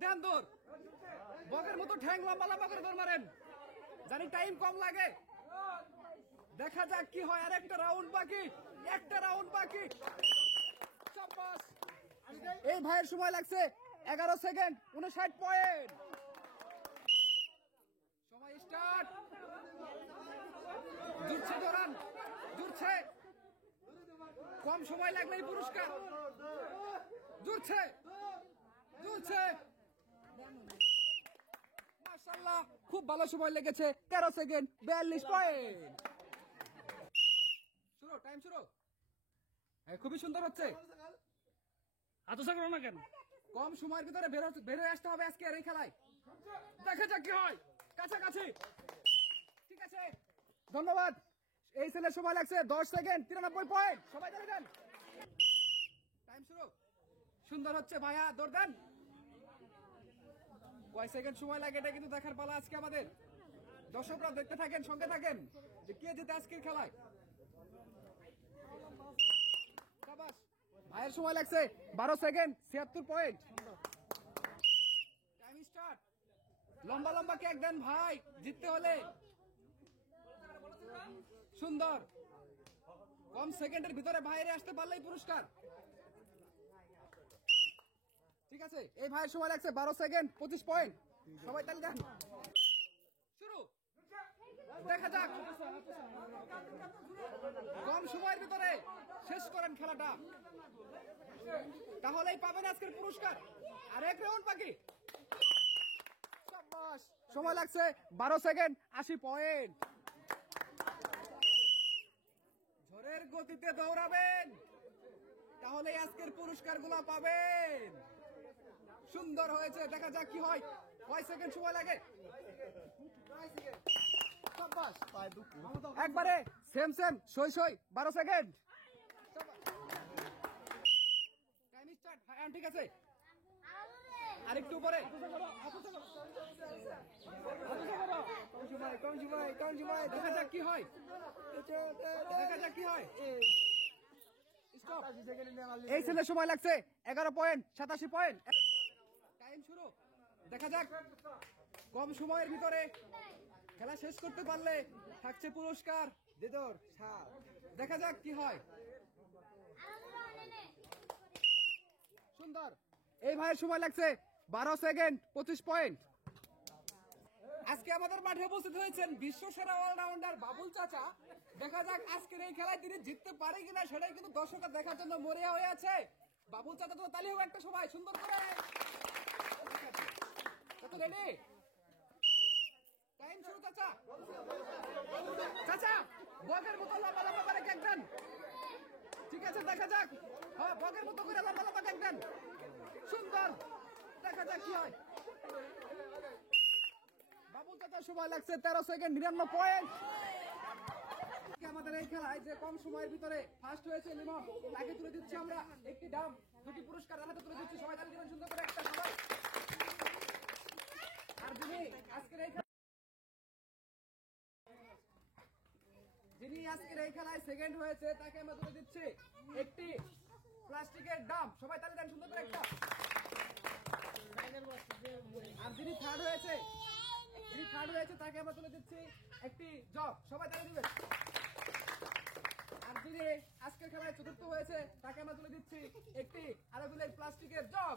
দেন দৌড়, বগের মতো ঠ্যাং লম্বা লম্বা করে দৌড় মারেন, জানি টাইম কম লাগে। দেখা যাক কি হয়, আর একটা রাউন্ড বাকি, একটা রাউন্ড বাকি। শাবাশ। এই ভাইয়ের সময় লাগছে 11 সেকেন্ড 59 পয়েন্ট। সময় স্টার্ট। জুড়ছে দৌড়ান, জুড়ছে, কম সময় লাগলেই পুরস্কার। জুড়ছে, জুড়ছে, মাশাআল্লাহ খুব ভালো সময় লেগেছে, 13 সেকেন্ড 42 পয়েন্ট। শুরু, টাইম শুরু। খুবই সুন্দর হচ্ছে। এত সাগর না কেন? কম সময়ের ভিতরে বের হয়ে আসতে হবে আজকে এই খেলায়। দেখা যাক কি হয়, কাছাকাছি। ঠিক আছে, ধন্যবাদ। এই ছেলের সময় লাগছে 10 সেকেন্ড 93 পয়েন্ট। সবাই দাঁড়িয়ে যান, টাইম শুরু। সুন্দর হচ্ছে ভাইয়া, দৌড় দেন। কয় সেকেন্ড সময় লাগে এটা কিন্তু দেখার পালা আজকে আমাদের। দর্শকরা দেখতে থাকেন, সঙ্গে থাকেন যে কে জিতে আজকের খেলায়। শাবাশ। ভাইয়ের সময় লাগছে 12 সেকেন্ড 76 পয়েন্ট। Time start. লম্বা লম্বা কেক দেন ভাই, জিততে হলে। সুন্দর, কম সেকেন্ডের ভিতরে বাইরে আসতে পারলেই পুরস্কার। ঠিক আছে, এই ভাইয়ের সময় লাগছে 12 সেকেন্ড 25 পয়েন্ট। সবাই তাহলে দেন, শুরু। দেখা যাক, কম সময়ের ভিতরে শেষ করেন খেলাটা, তাহলেই পাবেন আজকের পুরস্কার। আর এক রাউন্ড বাকি। শাবাশ। সময় লাগছে 12 সেকেন্ড 80 পয়েন্ট। ঝড়ের গতিতে দৌড়াবেন, তাহলে আজকের পুরস্কার গুলো পাবেন। সুন্দর হয়েছে, দেখা যাক কি হয়। কয় সেকেন্ড সময় লাগে? একবারে সেম সেম, সই সই, 12 সেকেন্ড। Time start. হ্যাঁ ঠিক আছে, আরেকটু উপরে। দেখা যাক কি হয়, দেখা যাক কি হয়। এই ছেলের সময় লাগছে 11 পয়েন্ট 87 পয়েন্ট। টাইম শুরু। দেখা যাক, কম সময়ের ভিতরে খেলা শেষ করতে পারলে থাকছে পুরস্কার। দেখা যাক কি হয়। সুন্দর। এই ভাইয়ের সময় লাগছে 12 সেকেন্ড 25 পয়েন্ট। আজকে আমাদের মাঠে উপস্থিত হয়েছেন বিশ্বসেরা অলরাউন্ডার বাবুল চাচা। দেখা যাক আজকের এই খেলায় তিনি জিততে পারে কিনা, সেটাই কিন্তু দর্শকরা দেখার জন্য মরিয়া হয়ে আছে। বাবুল চাচা তো তালি হোক একটা সবাই, সুন্দর করে। রেডি, টাইম শুরু। চাচা, চাচা বগের মতো লম্বা লম্বা করে কেক দেন। ঠিক আছে, দেখা যাক। হ্যাঁ, বগের মতো করে লম্বা লম্বা কেক দেন। সুন্দর, দেখা যাক কি হয়। বাবুল চাচার সময় লাগছে 13 সেকেন্ড 59 পয়েন্ট। আমাদের এই খেলায় যে কম সময়ের ভিতরে ফার্স্ট হয়েছে লিমন, তাকে তুলে দিচ্ছি আমরা একটি ডাম, দুটি পুরস্কার হাতে তুলে দিচ্ছি। সবাই তাহলে দিবেন সুন্দর করে একটা সবাই। আর যিনি আজকের এই খেলায় সেকেন্ড হয়েছে তাকে আমরা তুলে দিচ্ছি একটি প্লাস্টিকের ডাম। সবাই তাহলে দেন সুন্দর করে একটা। আর যিনি থার্ড হয়েছে তাকে আমরা তুলে দিচ্ছি একটি জগ। সবাই তাহলে দিবেন। আর যিনি আজকের খেলায় চতুর্থ হয়েছে তাকে আমরা তুলে দিচ্ছি একটি আরো প্লাস্টিকের জগ।